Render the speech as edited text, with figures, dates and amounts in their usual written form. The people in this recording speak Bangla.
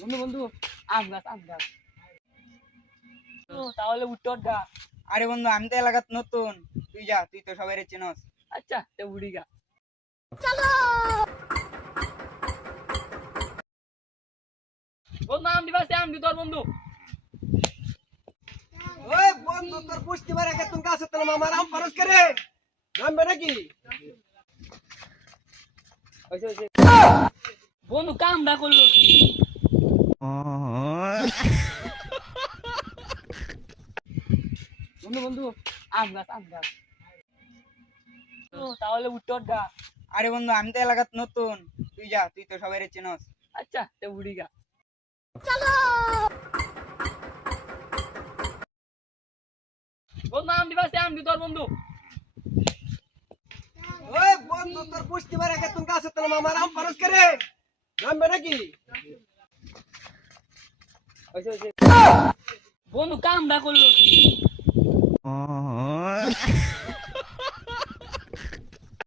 বন্ধু বন্ধু আম গাছ তাহলে উত্তর দা। আরে বন্ধু আমি তো এলাকাত নতুন, তুই যা, তুই তো সবাই চিনস। আচ্ছা তে উড়ি গা। বন্ধু আম দিবা আম দি তোর বন্ধু। ওই বন্ধু তোর পুষ্টি মারা কে তুমি কাছে তোর মামার আম পারস করে নামবে নাকি? বন্ধু কামটা করলো কি? বন্ধু বন্ধু আম গাছ তাহলে উত্তর দা। আরে বন্ধু আমি তো এলাকাত নতুন, তুই যা, তুই তো সবাই চিনস। আচ্ছা তে উড়ি গা। বন্ধু আম দিবা আম দি তোর বন্ধু। ওই বন্ধু তোর পুষ্টি মারা কে তুমি কাছে তোর মামার আম পারস করে নামবে নাকি? বন্ধু কামটা করলো কি?